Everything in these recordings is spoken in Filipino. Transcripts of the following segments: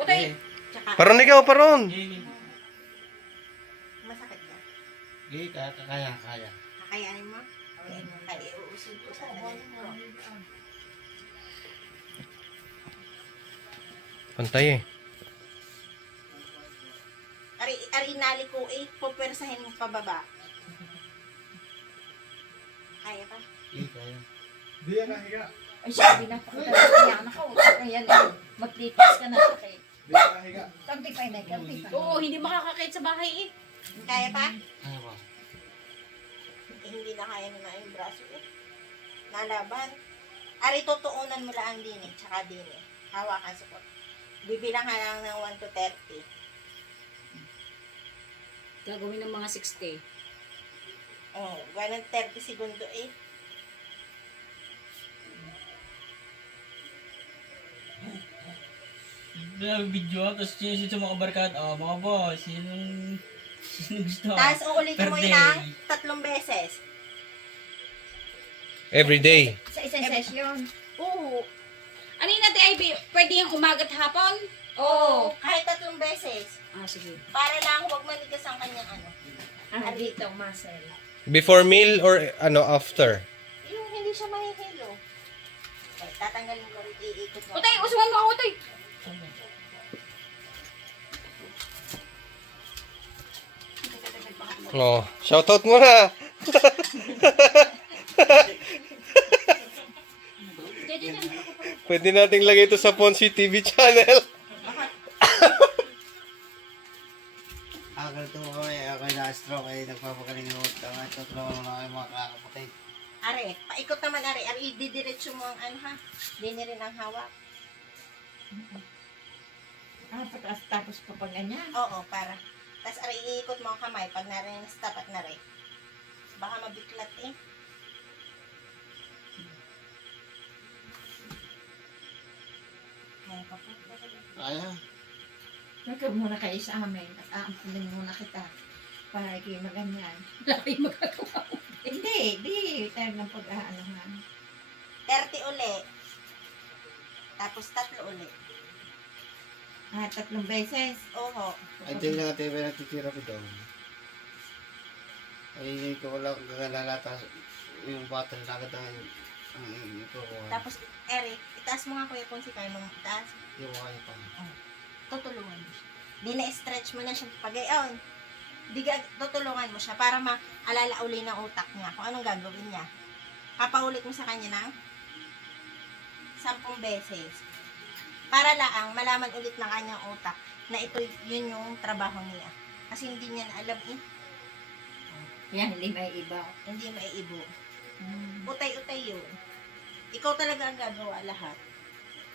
Utay. Tsaka, Paron ikaw, paron. masakit ka. Kaya. Kakayanin mo? Okay, kaya iuusig ko sa ganito. Pantay eh. Inali ko pupersahin mo pababa. Kaya pa? Kaya. Di yan nahiga. Ay, sabi na ko, yan ako. Ayan, magtitis ka na sa kay. Di yan nahiga. Kampi pa inay, kampi pa. Oo, hindi makakakit sa bahay eh. Kaya pa? Kaya ba? Hindi na kaya na yung braso eh. Nalaban. Ari, tutuunan mo lang din eh, tsaka din eh. Hawakan support. Bibilang ka lang ng 1 to 30. Gagawin ng mga 60. Oh, 1 and 30 segundo eh. Video, tapos sinusunod sa mga barkad. Oh, mga boss, sino gusto? Tapos uulitin mo Per yun day. ng 3 beses. Every day. Sa isang session. Oo. Ano yun natin, Ivy? Pwede yung umagat hapon? Oo. Kahit 3 beses. Ah, sige. Para lang huwag manigas ang kanyang ano. Ah, dito, muscle. Before meal or after? Yung hindi siya mahihilo. Okay, tatanggalin ko rin, iikot mo. Utay, usuwan mo ako, Utay. Oh, shoutout mo na. Pwede nating lagay ito sa Ponzi TV channel. Ganito mo kami, ako ay na-stroke, ay nagpapagaling ng utang. At tutulungan mo na kayo mga kakapatid. Are, paikot naman are. Are, ididiretso mo ang ano ha. Hindi rin ang hawak. Ah, pataas tapos pa pag ganyan. Oo, para. Tapos are, iikot mo ang kamay pag narin na stop at nare. Baka mabiklat eh. Kaya pa po. Kaya? Nagkaroon muna kayo sa amin at aampulin muna kita para kayo maganyan. Laki magagawa mo. Hindi. Tayo ng pag-aano nga. 30 uli. Tapos 3 uli. Ah, 3 beses. Oo. Ay, tingnan natin ba natitira ko daw. Ay, ko wala kung gagalalatas yung button na agad ang ikukuha. Tapos, Eric, itaas mo nga kuya kung si Carlo. Itaas. Yung kaya pa. Tutulungan mo siya. Di na-stretch mo na siya pagayon. Tutulungan mo siya para maalala uli ng utak niya kung anong gagawin niya. Papaulit mo sa kanya ng 10 beses. Para laang malaman ulit ng kanyang utak na ito yun yung trabaho niya. Kasi hindi niya na alam eh. Yan, hindi may iba. Hindi maiibo. Utay-utay yun. Ikaw talaga ang gagawa lahat.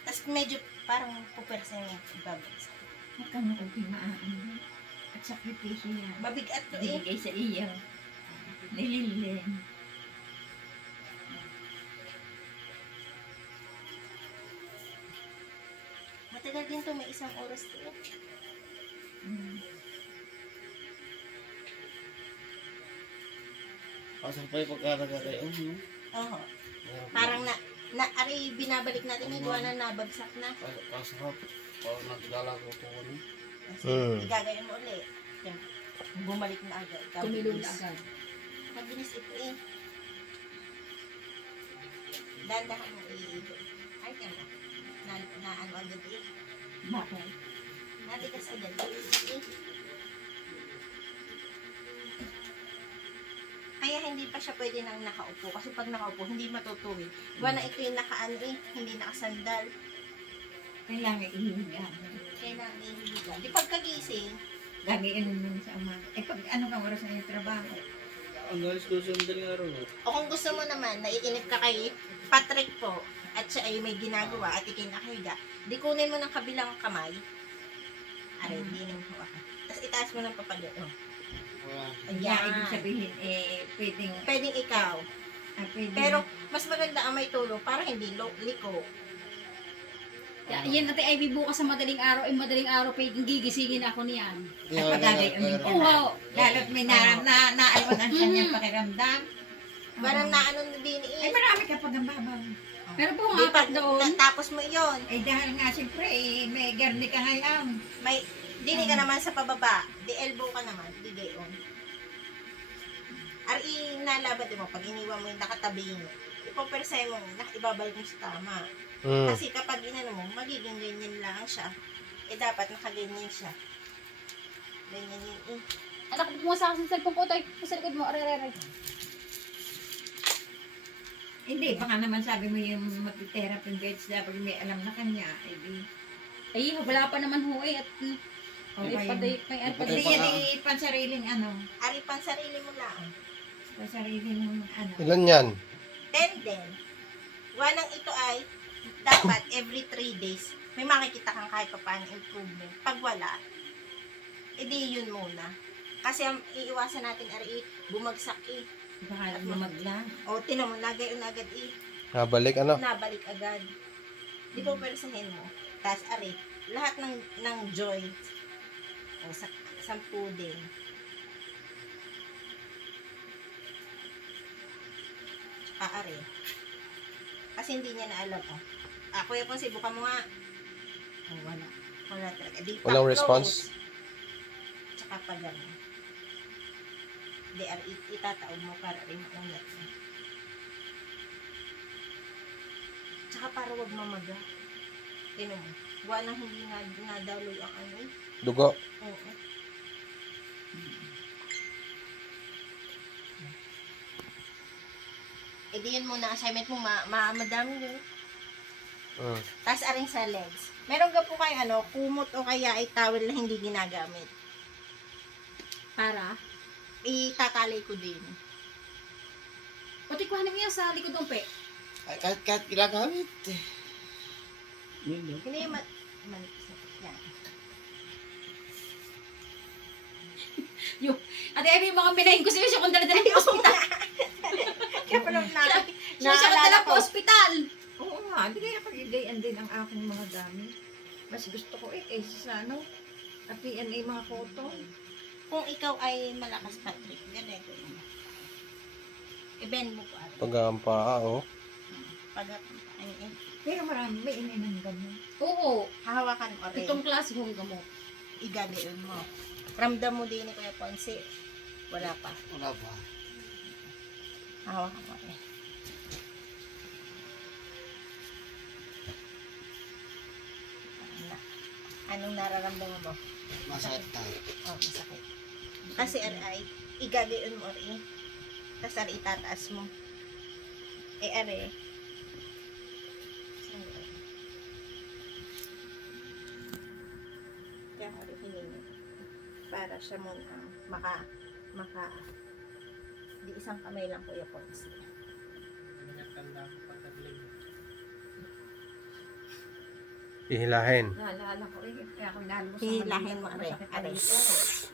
Tapos medyo parang pupersa niya ibabagsak. Huwag kang okay maaano. At sakripisyo yan. Mabigat to eh. Binigay sa iyo. Nililin. Matagal din to, may 1 oras to eh. Pasok pa yung pagkaraga kayo. Oo. Parang ari binabalik natin yung gawa na nabagsak na. Pasok pa. Parang naglalago po ko na. Kasi Hmm. igagayin mo ulit. Yan. Bumalik na agad. Tumilong na agad. Mabilis ito eh. Dandahan mo iikot. Ay, ano. Na ano agad eh. Bakit? Natigas agad eh. Kaya hindi pa siya pwede nang nakaupo. Kasi pag nakaupo, hindi matutuwid. Wala ito yung nakaano eh. Hindi nakasandal. Kailangan ihihiga. Kailangan ihihiga. Di pagkagising, Gagawin mo sa ama. Eh, pag ano kang oras na yung trabaho? Ang galis ko sa madaling araw. o kung gusto mo naman, naiinip ka kay Patrick po, at siya ay may ginagawa at ikay nakahiga, di kunin mo ng kabilang kamay. Aray, di nang hawakan. Tapos itaas mo ng papagod. Oh. Wala. Kaya ibig sabihin, pwedeng, Pwedeng ikaw. pwedeng, Pero, mas maganda ang may tulong para hindi liko. yan natin ay bukas sa madaling araw, pwedeng gigisingin ako niyan. At pagagay ulit ka na. Lalo't may naalwan ang kanyang pakiramdam. Parang naano na din Ay, eh. marami ka pag ang babaw. Pero po Di nga pag doon. natapos mo yon. Eh dahil nga siyempre, may may garni ka ngayon. May, dini ka naman sa pababa. Di elbow ka naman. Di gayon. Ari nalabat mo, pag iniwan mo yung nakatabi mo, ipopersay mo, ibabalik mo sa tama. Mm. Kasi kapag inano mo, magiging ganyan lang siya. Eh dapat nakaganyan siya. Ganyan yun. Anak, mo sa akin sa cellphone ko, tayo. Sa likod mo, aray. Hindi, baka naman sabi mo yung mag-therapy beds dapat may alam na kanya. Eh, di, Ay, wala pa naman ho eh. At, okay. may Hindi yan pansariling ano. Ari pang sarili mo lang. Pansariling ano. Ilan yan? 10 din. Walang ito ay dapat every 3 days may makikita kang kahit pa paano improvement. Pag wala, edi yun muna. Kasi ang iiwasan natin ari bumagsak Baka lumaglang. O tinan mo, nagayon agad Nabalik ano? nabalik agad. Di po persahin mo. Tapos ari, lahat ng joints o sa 10 din. Tsaka ari. Kasi hindi niya na alam Kuya Ponce, buka mo nga. Wala. Wala talaga. Di pa Walang close. response? Tsaka pa gano'n. Di ari, itataob mo para rin maunat mo. Tsaka para wag mamaga. Tinan mo. Buwan na hindi nadaloy ang ano Dugo. Oo. Eh di yun muna assignment mo, madami yun. Mm. Tapos aring sa legs. Meron ka po kayo kumot o kaya ay towel na hindi ginagamit. para. Itatalay ko din. Pati kuhanin mo yan sa likod ng pe. Ay, kahit ginagamit. Yun, no? Hindi yung yan. Ate Ivy, yung mga minahin ko sa'yo, siya kung dala-dala sa ospital. Kaya pala Siya kung dala ko. sa ospital. Oo nga, hindi kaya pag-idean din ang aking mga gamit. Mas gusto ko kaysa sa ano. At yan ay mga cotton. Kung ikaw ay malakas, Patrick, ganito yun. I-bend mo po. Pag-aampa, Pag Pero marami, may ininang ganun. Oo. hahawakan mo rin. Itong klase kong gamot. Igagayon mo. Ramdam mo din ni Kuya Ponce. Wala pa. Wala ba? Hahawakan mo rin. Anong nararamdaman mo? Masakit tayo. Masakit. Kasi ay igagayon mo rin. Tapos ari itataas mo. Ari. Kaya ari hinini. Para siya muna maka di isang kamay lang Kuya Ponce. Ihilahin. Naalala ko kaya ako nalo sa Hilahin mo Manila, ari. masakit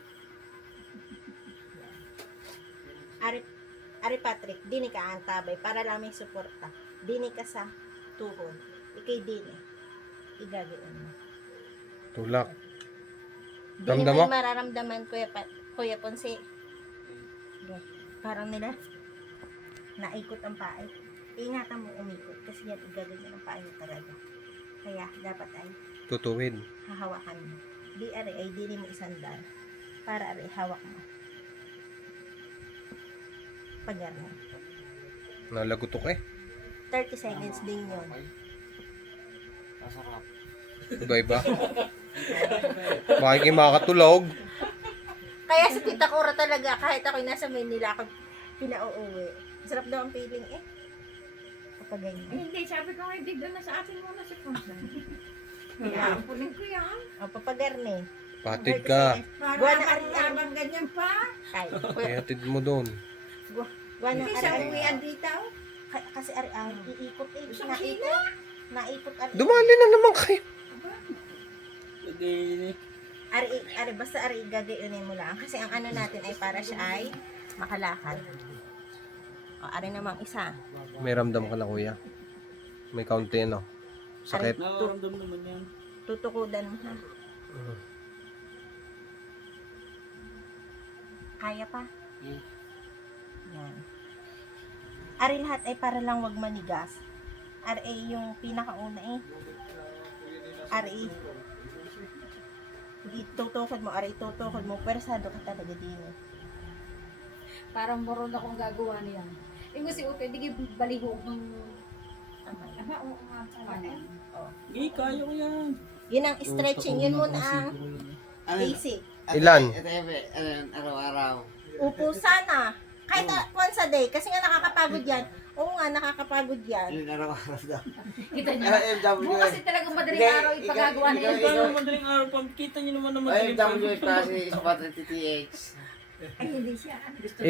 Ari. Ari Patrick, dini ka ang tabay para lang may suporta. Dini ka sa tuhod. Ikay dini. Igagayon mo. Tulak. Dini Ramdam mo mo? yung mararamdaman Kuya Ponce. Okay. Parang nila naikot ang paay. Ingatan mo umikot kasi yan igagayon ang paay mo talaga. Kaya dapat ay Tutuwid. hahawakan mo. Di ari ay dini mo isandal. Para ari hawak mo. Pagano. Nalagutok 30 seconds din yun. Masarap. Iba-iba. Makikita makatulog. Kaya sa Tita Cora talaga, kahit ako'y nasa Manila, ako pinauuwi. Sarap daw ang feeling kapag ganyan. Hindi, sabi ko hindi doon na sa atin muna si Ponce. Kaya, ampunin ko yan. Papagarne. Patid ka. Para Buwan na abang ganyan pa. Ay, Ihatid mo doon. buwan Hindi ng sa ari. uwian dito. Kasi ari, iikot Sa naikot. Naikot ari. Dumali na naman kayo. Pwede, Ari, basta ari, gagayunin mo lang. Kasi ang ano natin ay para siya ay makalakad. O, ari namang isa. May ramdam ka na kuya. May kaunti Sakit. nakaramdam naman yan. Tutukudan mo ha. Kaya pa? Yan. Ari lahat ay para lang wag manigas. Ari yung pinakauna Ari Itutukod mo, aray, tutukod mo, pwersado ka talaga din. Parang moron akong gagawa niya. Yung si Upe, di balihog ng Aba, oo nga pala. Eh, kaya ko yan. Yun ang stretching, yun muna ang Ano? basic. Ilan? Araw-araw. Upo sana. Kahit once a day, kasi nga nakakapagod yan. Oo nga, nakakapagod yan. Yun, araw-araw daw. kita niyo. MW. Bukas kasi talagang madaling araw ipagagawa na yun. Paano madaling araw pa? Kita niyo naman na madaling MW kasi sa TTH. Ay, hindi siya. Gusto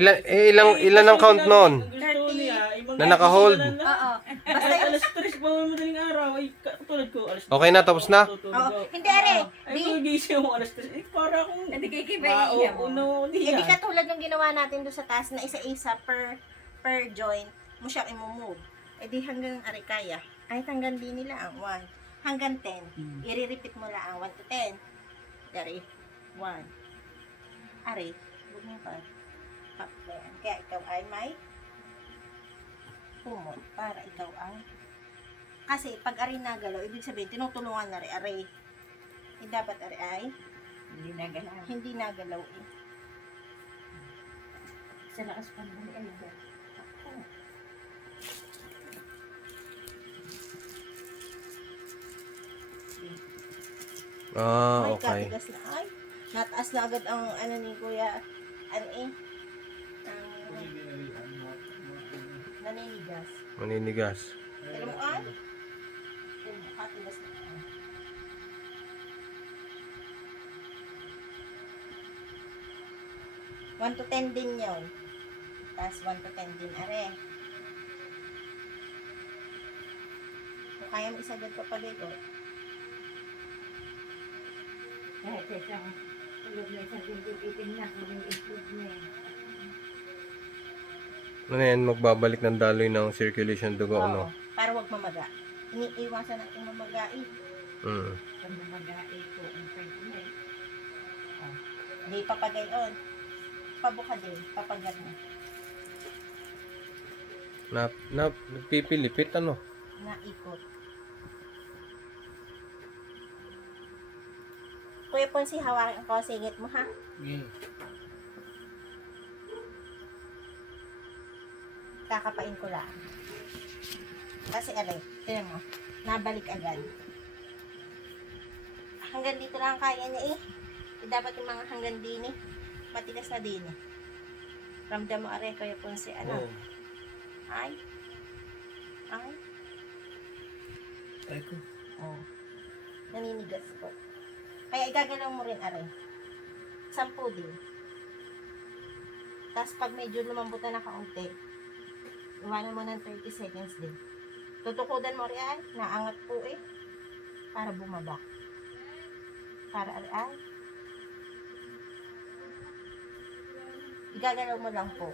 Ilan ang count noon? Gusto niya, ibang Na naka-hold? Oo. Basta alas 3 pa madaling araw. Ay, katulad ko, alas 3. Okay na, tapos na? Oo. Hindi, are. Ay, kung gising mo alas 3. Eh, para akong... Hindi kay Kiba iya mo. Mauuno Hindi niya. katulad ng ginawa natin doon sa taas na isa-isa per joint mo siya i-move. E di hanggang are kaya. Kahit hanggang di nila ang 1. Hanggang 10. I-repeat mo lang ang 1 to 10. Dari. 1. Are. Huwag mo pa. Kaya ikaw ay may humot para ikaw ay kasi pag ari nagalaw, ibig sabihin tinutulungan na rin are. Dapat are ay Hindi na galaw. hindi nagalaw eh. Sa lakas pa naman ni Albert. Ah, Ay, okay. katigas na. Ay, nataas na agad ang ano ni Kuya, ano eh, naninigas. Maninigas. Pero mo ay, katigas na. 1 to 10 din yun. Tapos 1 to 10 din, are. Kung kaya mo isagad pa pag-ikot, Kahit sa isang tulog na isang pintipitin na kung yung isip niya. Ano yan, magbabalik ng daloy ng circulation dugo, ano? para wag mamaga. Iniiwasan natin mamaga eh. Mm. Pag namagae ko ang friend niya. Hindi papagayon. Pabuka din, papagat mo. Nagpipilipit, ano? Naikot. Kuya Ponsi, hawakin ko singit mo ha. Yeah. Kakapain ko lang. Kasi alay, tinan mo, nabalik agad. Hanggang dito lang kaya niya eh. Dapat yung mga hanggang din eh. Matigas na din eh. Ramdam mo are, Kuya Ponsi, ano? Oo. Ay. Ay. Ay ko. Oh. Naninigas po. Kaya igagalaw mo rin are. 10 din. Tapos pag medyo lumambot na kaunti, iwanan mo ng 30 seconds din. Tutukudan mo rin ay, naangat po eh. Para bumaba. Para ay. Igagalaw mo lang po.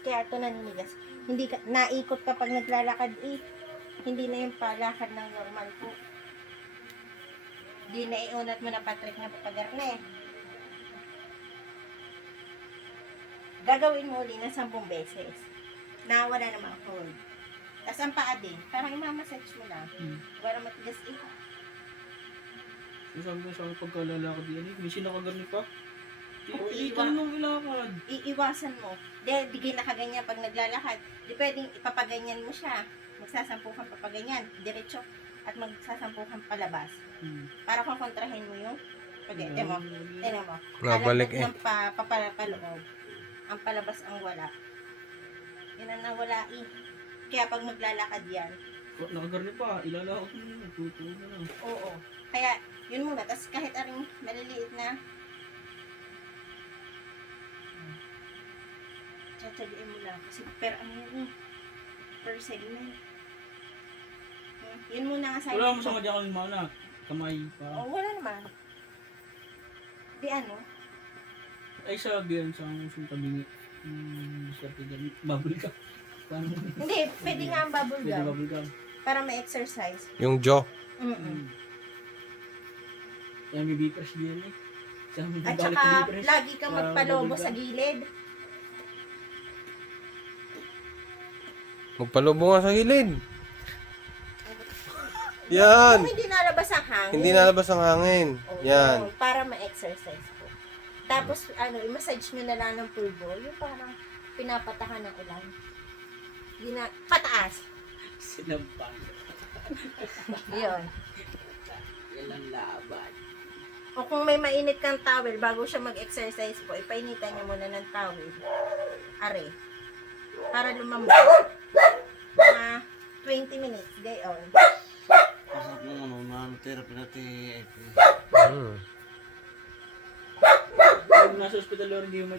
Kaya ito naninigas. Hindi ka, naikot kapag naglalakad eh. Hindi na yung palakad ng normal po. Hindi na iunat mo na patrick na papagarne. Gagawin mo ulit ng 10 beses. Na wala namang hold. Tapos ang paa din, parang imamassage mo lang. Para matigas eh. Sabi ko sa akin pagkalalakad yan eh. May sinakagarni pa. Oo, Dito iwan. nung ilakad. Iiwasan mo. Di nakaganyan pag naglalakad. Di pwedeng ipapaganyan mo siya. Magsasampukan papaganyan. Diretso. At magsasampukan palabas. Para kukontrahin mo yung pagete mo. Tignan mo. Nabalik eh. Ng papaloob. Ang palabas ang wala. Yan ang nawala eh. Kaya pag maglalakad yan, Nakagarni pa. Ilalakad mo na. Tutuwa na lang. oo. Kaya, yun muna. Tapos kahit aring maliliit na, tsatsagain mo lang. Kasi per ano yun eh. Per segment. Yun muna nga sa Wala mo sa madya kami mana. Kamay pa. Oo, wala naman. Di ano? Ay sabi yan sa aking tabingi. Swerte dyan. Bubble ka. Paano? Hindi, pwede nga ang bubble Pwede gum. bubble ka. Para may exercise. Yung jaw. Yan may bipers diyan eh. Sa amin At balik saka, na bipers. lagi kang Para magpalobo bubble sa gum. gilid. Magpalubo nga sa gilid. Yan. Kung hindi nalabas ang hangin. Hindi nalabas ang hangin. Oo, Yan. para ma-exercise po. Tapos, i-massage nyo na lang ng pulbo. Yung parang pinapatahan ng ulan. Pataas. Sinampang. Yun. Yan ang laban. O kung may mainit kang towel, bago siya mag-exercise po, ipainitan niyo muna ng towel. Are. Para lumambot. Mga 20 minutes, gayon. Pasok mo ano, nanotherapy natin. Hmm. Pag nasa hospital or hindi mo may